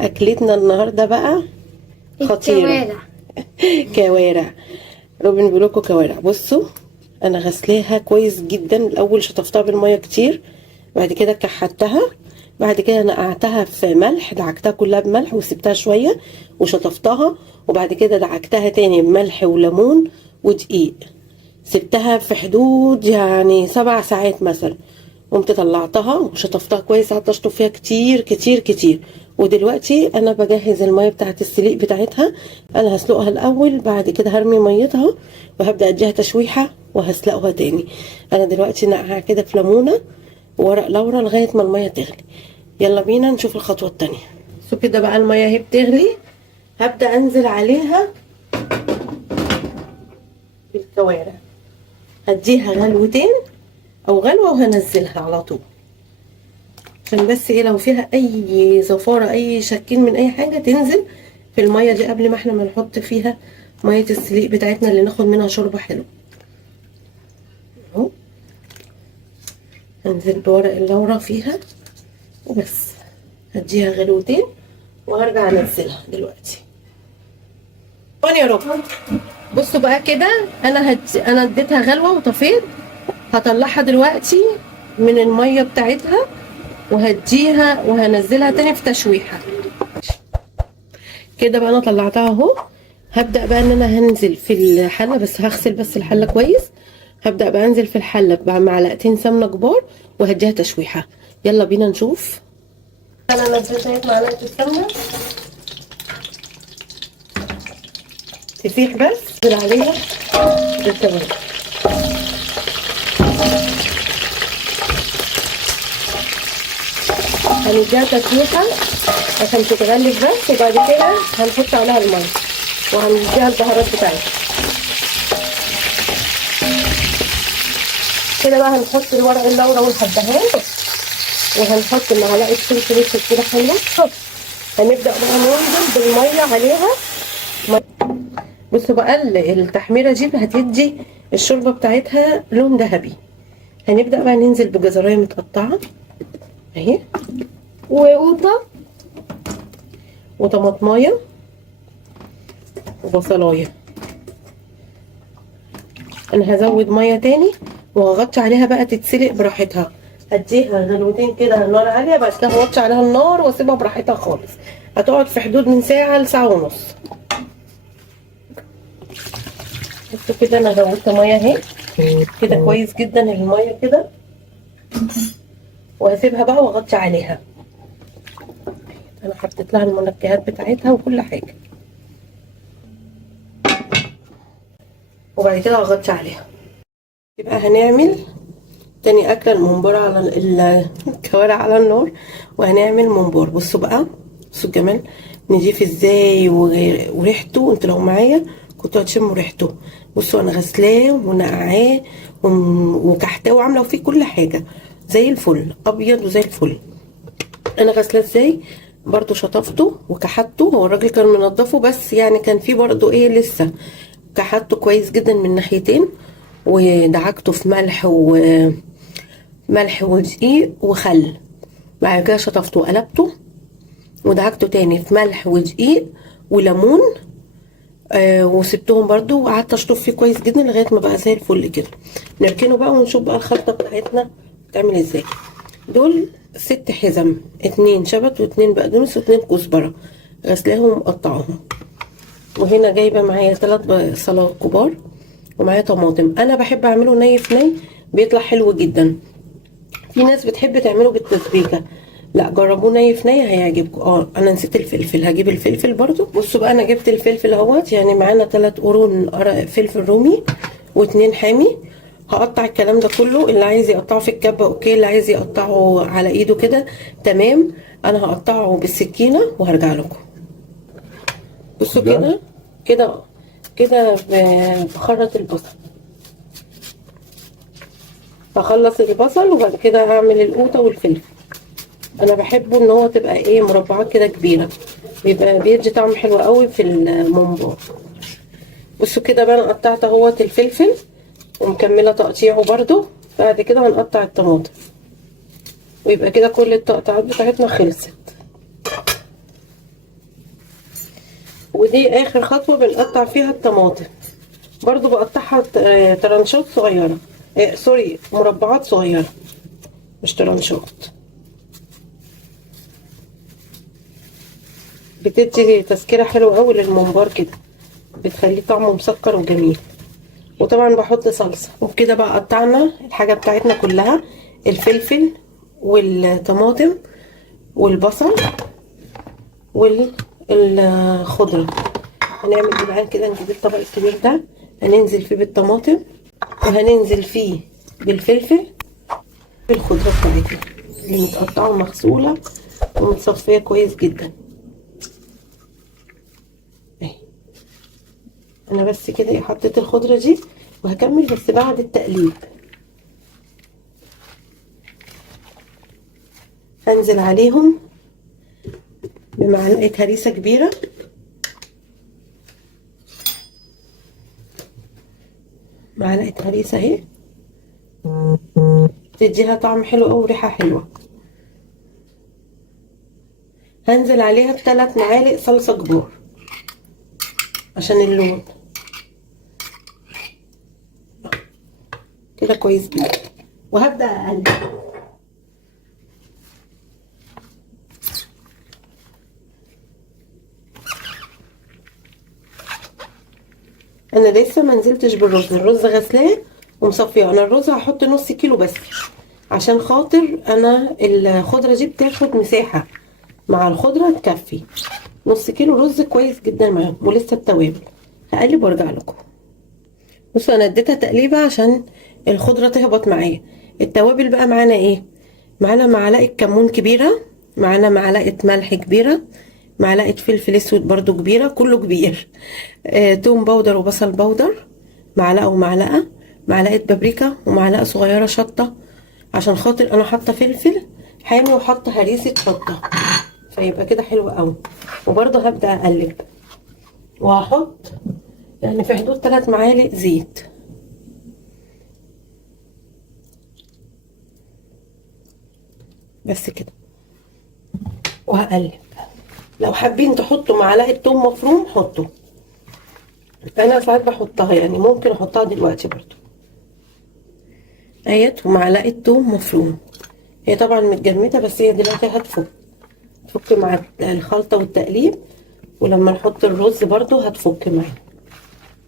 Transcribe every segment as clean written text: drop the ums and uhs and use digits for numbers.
اكلتنا النهارده بقى خطيره. الكوارع. كوارع. روبن بيقول لكم كوارع. بصوا انا غسلاها كويس جدا. الاول شطفتها بالميه كتير، بعد كده كحتها، بعد كده نقعتها في ملح، دعكتها كلها بملح وسبتها شويه وشطفتها، وبعد كده دعكتها تاني بملح وليمون ودقيق. سبتها في حدود يعني 7 ساعات مثلا. قمت طلعتها وشطفتها كويس، قعدت اشطف فيها كتير كتير كتير. ودلوقتي انا بجهز الميه بتاعت السليق بتاعتها. انا هسلقها الاول، بعد كده هرمي ميتها وهبدا اديها تشويحه وهسلقها تاني. انا دلوقتي نقعها كده في ليمونه وورق لورا لغايه ما الميه تغلي. يلا بينا نشوف الخطوه التانيه. شو كده بقى الميه اهي بتغلي، هبدا انزل عليها بالكوارع. هديها غلوتين او غلوه وهنزلها على طول، عشان بس ايه لو فيها اي زفاره اي شكين من اي حاجه تنزل في الميه دي قبل ما احنا ما نحط فيها ميه السليق بتاعتنا اللي ناخد منها شوربه حلو. اهو هنزل بورق اللورا فيها وبس. هديها غلوتين وهرجع انزلها دلوقتي. يا رب بصوا بقى كده، انا اديتها غلوه وطفيت. هطلعها دلوقتي من الميه بتاعتها وهديها وهنزلها تاني في تشويحه. كده بقى انا طلعتها اهو. هبدا بقى ان انا هنزل في الحله، بس هغسل بس الحله كويس. هبدا بقى انزل في الحله بمعلقتين سمنه كبار وهديها تشويحه. يلا بينا نشوف. انا نزلت معلقه السمنه تسيح بس انزل عليها بالتوابل. هنديها تشويحه عشان تتغلف بس، وبعد كده هنحط عليها الميه وهنديها البهارات بتاعتها. كده بقى هنحط الورق اللورا والحبهان، وهنحط معلقه فلفل اسود كده حلوه. هنبدا بقى ننزل بالميه عليها. بصوا بقى التحميره دي هتدي الشوربه بتاعتها لون ذهبي. هنبدا بقى ننزل بجزرايه متقطعه اهي، وقوطة وطماطمايه وبصلايه. انا هزود ميه تاني وهغطي عليها بقى تتسلق براحتها. هديها غلوتين كده على النار عاليه، بعد كده هوطي عليها النار واسيبها براحتها خالص. هتقعد في حدود من ساعه لساعه ونص. بصوا كده انا زودت ميه اهي كده كويس جدا الميه كده، وهسيبها بقى واغطي عليها. انا حطيت لها المنكهات بتاعتها وكل حاجه، وبعد كده هغطي عليها. يبقى هنعمل تاني اكله الممبار على الكوارع على النار، وهنعمل ممبار. بصوا بقى، بصوا الجمال نضيف ازاي وريحته. انتوا لو معايا كنتوا هتشموا ريحته. بصوا انا غسلاه ونقعاه وكحتاه وعامله فيه كل حاجه زي الفل، ابيض وزي الفل. انا غسلاه ازاي برضو، شطفته وكحته. هو الراجل كان منضفه بس يعني كان فيه برضو ايه لسه. كحته كويس جدا من ناحيتين، ودعكته في ملح ودقيق وخل. بعد كده شطفته وقلبته ودعكته تاني في ملح ودقيق وليمون. وسبتهم برضو وقعدت اشطف فيه كويس جدا لغايه ما بقى زي الفل كده. نركنه بقى ونشوف بقى الخلطه بتاعتنا بتعمل ازاي. دول 6 حزم، 2 شبت و2 بقدونس و2 كزبره، غسلاهم ومقطعاهم. وهنا جايبه معايا 3 بصلات كبار، ومعايا طماطم. انا بحب اعمله ني في ني، بيطلع حلو جدا. في ناس بتحب تعمله بالتسبيكه، لا جربوه ني في ني هيعجبكم. انا نسيت الفلفل، هجيب الفلفل برضو. بصوا بقى انا جبت الفلفل اهوت، يعني معانا 3 قرون فلفل رومي و2 حامي. هقطع الكلام ده كله، اللي عايز يقطعه في الكبه اوكي، اللي عايز يقطعه على ايده كده تمام. انا هقطعه بالسكينه وهرجع لكم. بصوا كده كده كده بخرط البصل. هخلص البصل وبعد كده هعمل القوطه والفلفل. انا بحبه ان هو تبقى ايه مربعات كده كبيره، بيبقى بيدي طعم حلو قوي في الممبار. بصوا كده بقى انا قطعت اهوت الفلفل ومكمله تقطيعه برده. بعد كده هنقطع الطماطم، ويبقى كده كل التقطيعات بتاعتنا خلصت. ودي اخر خطوة بنقطع فيها الطماطم. برضو بقطعها ترنشات صغيرة، سوري مربعات صغيرة مش ترنشات. بتدي تسكيرة حلوة قوي للممبار كده، بتخليه طعمه مسكر وجميل. وطبعا بحط صلصة. وبكده بقى قطعنا الحاجة بتاعتنا كلها، الفلفل والطماطم والبصل والخضرة. هنعمل ايه بقى كده؟ نجيب الطبق الكبير ده، هننزل فيه بالطماطم وهننزل فيه بالفلفل بالخضرة بتاعتنا اللي متقطعة ومغسولة ومتصفية كويس جدا. اهي انا بس كده حطيت الخضرة دي، وهكمل بس بعد التقليب. هنزل عليهم بمعلقة هريسة كبيرة، معلقة هريسة اهي، تديها طعم حلو قوي وريحة حلوة. هنزل عليها ب3 معالق صلصة كبار عشان اللون كده كويس جدا. وهبدأ اقلب. انا لسه ما نزلتش بالرز، الرز غسلاه ومصفيه. انا الرز هحط نص كيلو بس، عشان خاطر انا الخضره دي بتاخد مساحه، مع الخضره تكفي. نص كيلو رز كويس جدا معاهم، ولسه التوابل. هقلب وارجع لكم. بصوا انا اديتها تقليبه عشان الخضره تهبط معايا. التوابل بقى معانا ايه؟ معانا معلقه كمون كبيره، معانا معلقه ملح كبيره، معلقه فلفل اسود برضو كبيره، كله كبير. توم باودر وبصل باودر معلقه ومعلقه، معلقه بابريكا ومعلقه صغيره شطه، عشان خاطر انا حاطه فلفل حامي وحاطه هريسه شطه، فيبقى كده حلو قوي. وبرضو هبدا اقلب، وهحط يعني في حدود 3 معالق زيت بس كده، وهقلب. لو حابين تحطوا معلقه توم مفروم حطوا، انا ساعات بحطها، يعني ممكن احطها دلوقتي برضو. ايت ومعلقه توم مفروم، هي طبعا متجمده بس هي دلوقتي هتفك مع الخلطه والتقليب. ولما نحط الرز برضو هتفك معانا.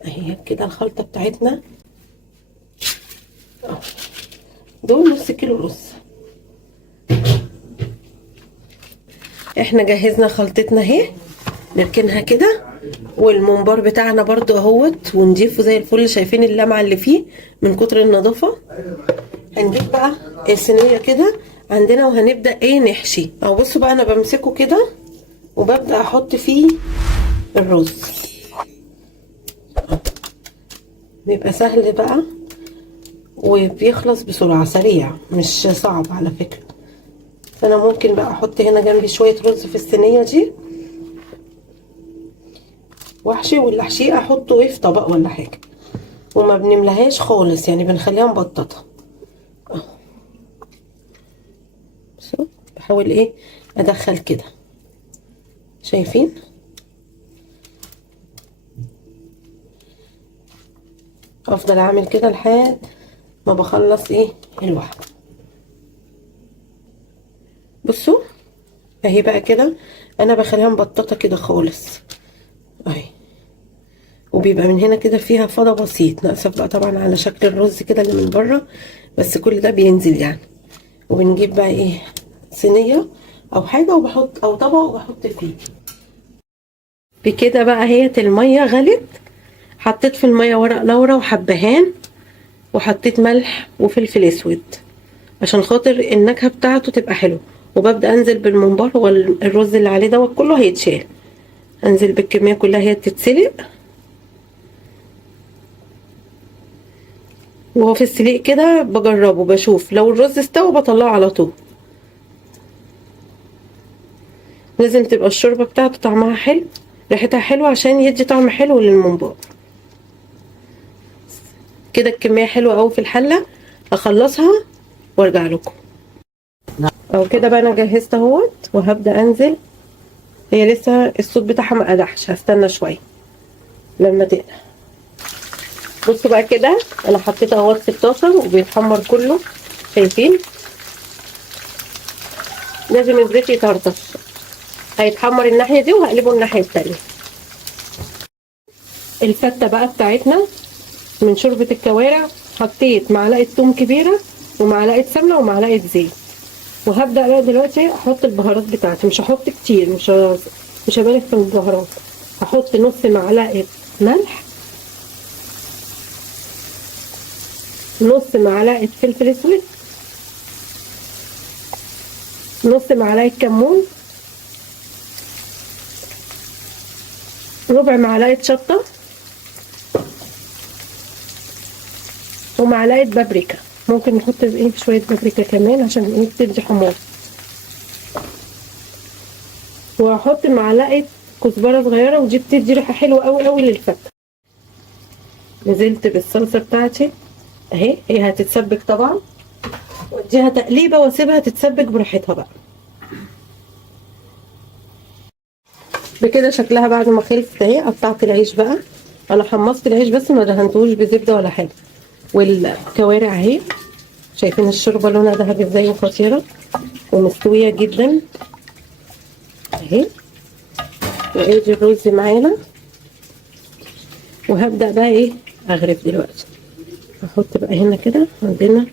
اهي كده الخلطه بتاعتنا. دول نص كيلو رز. احنا جهزنا خلطتنا اهي، نركنها كده. والممبار بتاعنا برضو اهوت ونضيفه زي الفل، شايفين اللمعه اللي فيه من كتر النظافه. هنجيب بقى الصينيه كده عندنا وهنبدا ايه نحشي. او بصوا بقى انا بمسكه كده وببدا احط فيه الرز، بيبقى سهل بقى وبيخلص بسرعه، سريع مش صعب على فكره. فانا ممكن بقى احط هنا جنبي شويه رز في الصينيه دي واحشي، واللي احشيه احطه ايه في طبق ولا حاجه. وما بنملهاش خالص، يعني بنخليها مبططه. بصوا بحاول ايه ادخل كده، شايفين؟ افضل اعمل كده لحد ما بخلص ايه الواحده. بصوا اهي بقى كده انا بخليها مبططه كده خالص اهي. وبيبقى من هنا كده فيها فضا بسيط، ناقصه بقى طبعا على شكل الرز كده اللي من بره، بس كل ده بينزل يعني. وبنجيب بقى ايه صينيه او حاجه وبحط، او طبق وبحط فيه. بكده بقى هي الميه غلت، حطيت في الميه ورق لورا وحبهان، وحطيت ملح وفلفل اسود عشان خاطر النكهه بتاعته تبقى حلوه. وببدا انزل بالممبار، والرز اللي عليه دوت كله هيتشال. انزل بالكميه كلها هي تتسلق، وهو في السليق كده بجربه بشوف لو الرز استوى بطلعه على طول. لازم تبقى الشوربه بتاعته طعمها حلو، ريحتها حلوه عشان يدي طعم حلو للممبار. كده الكميه حلوه قوي في الحله، اخلصها وارجع لكم. او كده بقى انا جهزت اهوت، وهبدا انزل هي لسه الصوت بتاعها ما قدحش، هستنى شويه لما تقدح. بصوا بقى كده، انا حطيت اهوت في الطاسه وبيتحمر كله، شايفين؟ لازم الزيت يطرطش. هيتحمر الناحيه دي وهقلبه الناحيه التانيه. الفته بقى بتاعتنا من شوربه الكوارع، حطيت معلقه ثوم كبيره ومعلقه سمنه ومعلقه زيت. وهبدا بقى دلوقتي احط البهارات بتاعتي، مش هحط كتير، مش هبالغ في البهارات. هحط نص معلقه ملح، نص معلقه فلفل اسود، نص معلقه كمون، ربع معلقه شطه، ومعلقه بابريكا. ممكن نحط شويه بابريكا كمان عشان تدي حمار. وهحط معلقه كزبره صغيره، ودي بتدي ريحه حلوه قوي قوي للفته. نزلت بالصلصه بتاعتي اهي، هي هتتسبك طبعا، واديها تقليبه واسيبها تتسبك براحتها بقى. بكده شكلها بعد ما خلصت اهي. قطعت العيش بقى، انا حمصت العيش بس ما دهنتوش بزبده ولا حاجه. والكوارع اهي، شايفين الشوربه لونها ذهبي ازاي وخطيره ومستويه جدا اهي. وادي الرز معانا، وهبدا بقى ايه اغرف دلوقتي. هحط بقى هنا كده عندنا،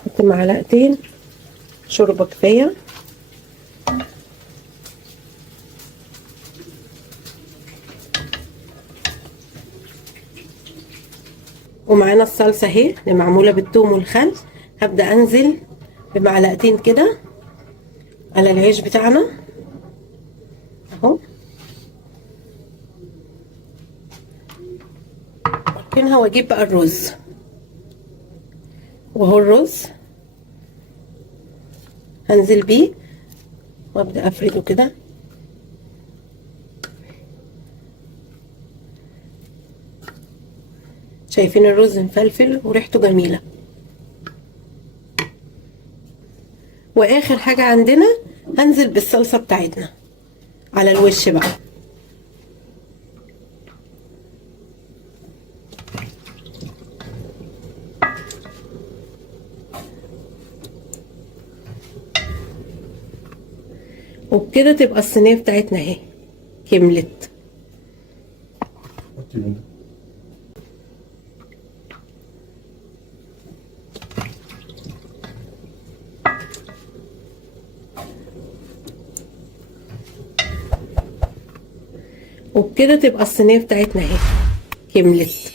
احط معلقتين شوربه كفايه. ومعانا الصلصه اهي اللي معموله بالثوم والخل. هبدا انزل بمعلقتين كده على العيش بتاعنا اهو، اركنها واجيب بقى الرز. وهو الرز هنزل بيه وابدا افرده كده. شايفين الرز مفلفل وريحته جميله. واخر حاجه عندنا هنزل بالصلصه بتاعتنا على الوش بقى. وبكده تبقى الصينيه بتاعتنا اهي كملت. وبكده تبقى الصينيه بتاعتنا اهي كملت.